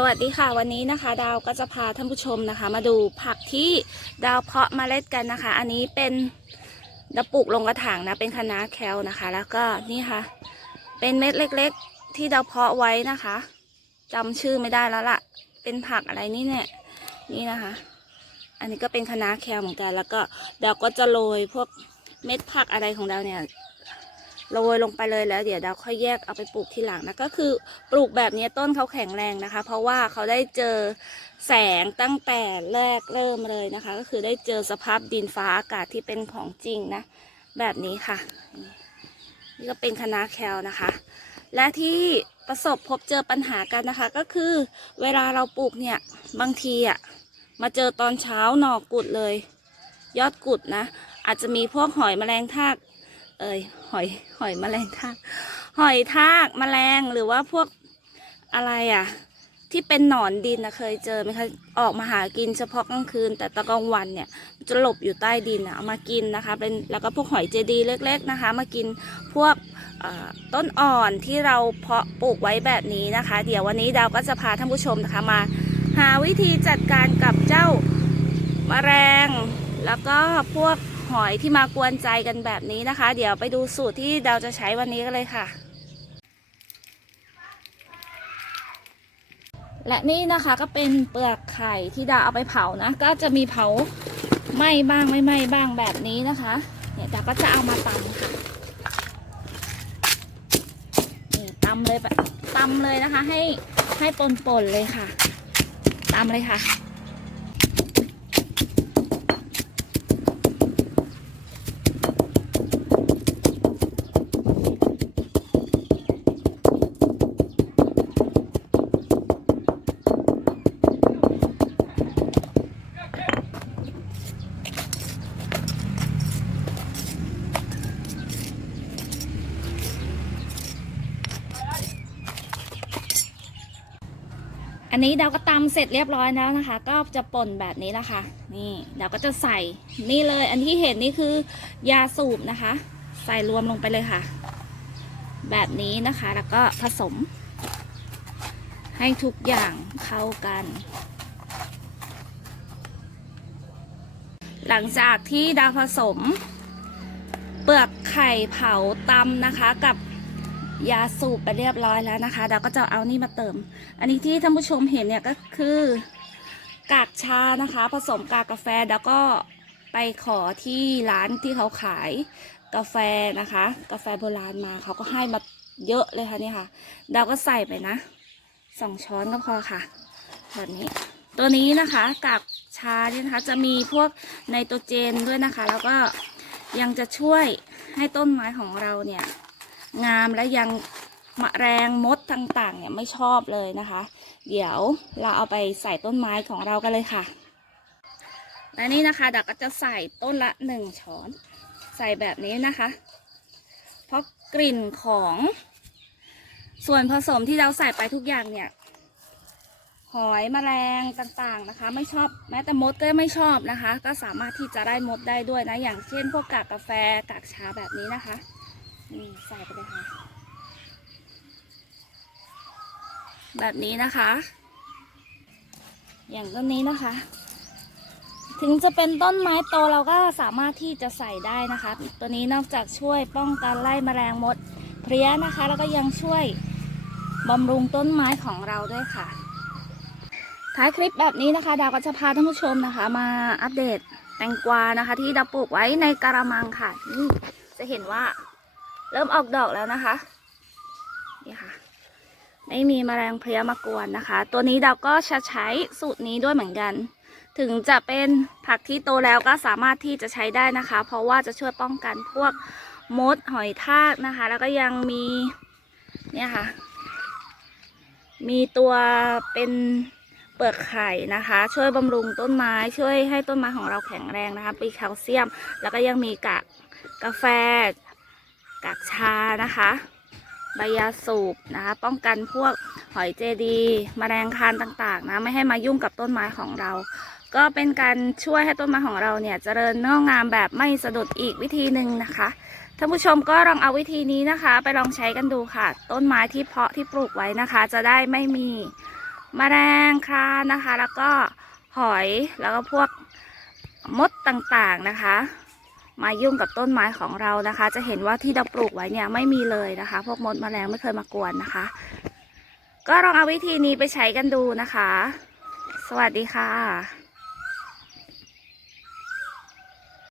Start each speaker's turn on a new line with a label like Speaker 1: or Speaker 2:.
Speaker 1: สวัสดีค่ะวันนี้นะคะดาวก็จะพาท่านผู้ชมนะคะ มาดูผักที่ดาวเพาะเมล็ดกันนะคะ อันนี้เป็นดาวปลูกลงกระถางนะเป็นคะน้าแคลนะคะ แล้วก็นี่ค่ะ เป็นเม็ดเล็กๆ ที่ดาวเพาะไว้นะคะจำชื่อไม่ได้แล้วล่ะ เป็นผักอะไรนี่เนี่ยนี่นะคะ อันนี้ก็เป็นคะน้าแคลเหมือนกัน แล้วก็ดาวก็จะโรยพวกเม็ดผักอะไรของดาวเนี่ย โรยลงไปเลยแล้วเดี๋ยวดาค่อยแยกเอาไปปลูกทีหลังนะก็คือปลูกแบบนี้ต้นเขาแข็งแรงนะคะ เพราะว่าเขาได้เจอแสงตั้งแต่แรกเริ่มเลยนะคะ ก็คือได้เจอสภาพดินฟ้าอากาศที่เป็นของจริงนะแบบนี้ค่ะ นี่ก็เป็นคณะแคลนะคะ และที่ประสบพบเจอปัญหากันนะคะ ก็คือเวลาเราปลูกเนี่ยบางทีอะมาเจอตอนเช้าหน่อกุดเลย ยอดกุดนะ อาจจะมีพวกหอยแมลงทาก เอ่ยหอยหอยแมลงทาก หอยทากแมลงหรือว่าพวกอะไรอะ ที่เป็นหนอนดินนะเคยเจอไหมคะออกมาหากินเฉพาะกลางคืน แต่ตอนกลางวันเนี่ยจะหลบอยู่ใต้ดินอะเอามากินนะคะ เป็นแล้วก็พวกหอยเจดีเล็ก ๆนะคะ มากินพวกต้นอ่อนที่เราเพาะปลูกไว้แบบนี้นะคะ เดี๋ยววันนี้ดาวก็จะพาท่านผู้ชมนะคะมา หาวิธีจัดการกับเจ้าแมลงแล้วก็พวก หอยที่มากวนใจกันแบบนี้นะคะ เดี๋ยวไปดูสูตรที่ดาวจะใช้วันนี้กันเลยค่ะ และนี่นะคะก็เป็นเปลือกไข่ที่ดาวเอาไปเผานะ ก็จะมีเผาไหม้บ้างไม่ไหม้บ้างแบบนี้นะคะเนี่ยดาวก็จะเอามาตำค่ะนี่ตำเลยแบบตำเลยนะคะ ให้ให้ปนๆเลยค่ะตำเลยค่ะ อันนี้เราก็ตำเสร็จเรียบร้อยแล้วนะคะ ก็จะป่นแบบนี้นะคะนี่เราก็จะใส่นี่เลย อันที่เห็นนี่คือยาสูบนะคะ ใส่รวมลงไปเลยค่ะ แบบนี้นะคะ แล้วก็ผสม ให้ทุกอย่างเข้ากัน หลังจากที่ดาวผสม เปลือกไข่เผาตำนะคะ กับ ยาสูบไปเรียบร้อยแล้วนะคะเราก็จะเอานี่มาเติม อันนี้ที่ท่านผู้ชมเห็นเนี่ยก็คือกากชานะคะ ผสมกากกาแฟแล้วก็ไปขอที่ร้านที่เขาขายกาแฟนะคะ กาแฟโบราณมาเขาก็ให้มาเยอะเลยค่ะนี่ค่ะเราก็ใส่ไปนะสองช้อนก็พอค่ะแบบนี้ ตัวนี้นะคะกากชาเนี่ยนะคะ จะมีพวกไนโตรเจนด้วยนะคะ แล้วก็ยังจะช่วยให้ต้นไม้ของเราเนี่ย งามและยังมะแรงมดต่างๆ เนี่ยไม่ชอบเลยนะคะ เดี๋ยวเราเอาไปใส่ต้นไม้ของเรากันเลยค่ะ และนี่นะคะเดี๋ยวก็จะใส่ต้นละหนึ่งช้อน ใส่แบบนี้นะคะ เพราะกลิ่นของส่วนผสมที่เราใส่ไปทุกอย่างเนี่ย หอยแมลงต่างๆนะคะ ไม่ชอบแม้แต่มดก็ไม่ชอบนะคะ ก็สามารถที่จะได้มดได้ด้วยนะ อย่างเช่น พวกกากกาแฟกากชาแบบนี้นะคะ นี่ใส่ไปเลยค่ะ แบบนี้นะคะ อย่างต้นนี้นะคะ ถึงจะเป็นต้นไม้โตเราก็สามารถที่จะใส่ได้นะคะ ตัวนี้นอกจากช่วยป้องกันไล่แมลงมดเพลี้ยนะคะ แล้วก็ยังช่วยบำรุงต้นไม้ของเราด้วยค่ะ ท้ายคลิปแบบนี้นะคะ ดาวก็จะพาท่านผู้ชมนะคะ มาอัปเดตแตงกวานะคะ ที่ดาวปลูกไว้ในกระมังค่ะ นี่จะเห็นว่า เริ่มออกดอกแล้วนะคะ นี่ค่ะ ไม่มีแมลงเพลี้ยมากวนนะคะ ตัวนี้เราก็จะใช้สูตรนี้ด้วยเหมือนกัน ถึงจะเป็นผักที่โตแล้วก็สามารถที่จะใช้ได้นะคะ เพราะว่าจะช่วยป้องกันพวกมดหอยทากนะคะ แล้วก็ยังมีเนี่ยค่ะ มีตัวเป็นเปลือกไข่นะคะ ช่วยบำรุงต้นไม้ช่วยให้ต้นไม้ของเราแข็งแรงนะคะมีแคลเซียม แล้วก็ยังมีกากกาแฟ กากชานะคะใบยาสูบนะคะ ป้องกันพวกหอยเจดีมแมลงคานต่างๆนะไม่ให้มายุ่งกับต้นไม้ของเรา ก็เป็นการช่วยให้ต้นไม้ของเราเนี่ยเจริญงอกงามแบบไม่สะดุดอีกวิธีหนึ่งนะคะท่านผู้ชมก็ลองเอาวิธีนี้นะคะ ไปลองใช้กันดูค่ะ ต้นไม้ที่เพาะที่ปลูกไว้นะคะ จะได้ไม่มีแมลงครานนะคะ แล้วก็หอยแล้วก็พวกมดต่างๆนะคะ มายุ่งกับต้นไม้ของเรานะคะ จะเห็นว่าที่เราปลูกไว้เนี่ยไม่มีเลยนะคะ พวกมดแมลงไม่เคยมากวนนะคะ ก็ลองเอาวิธีนี้ไปใช้กันดูนะคะ สวัสดีค่ะ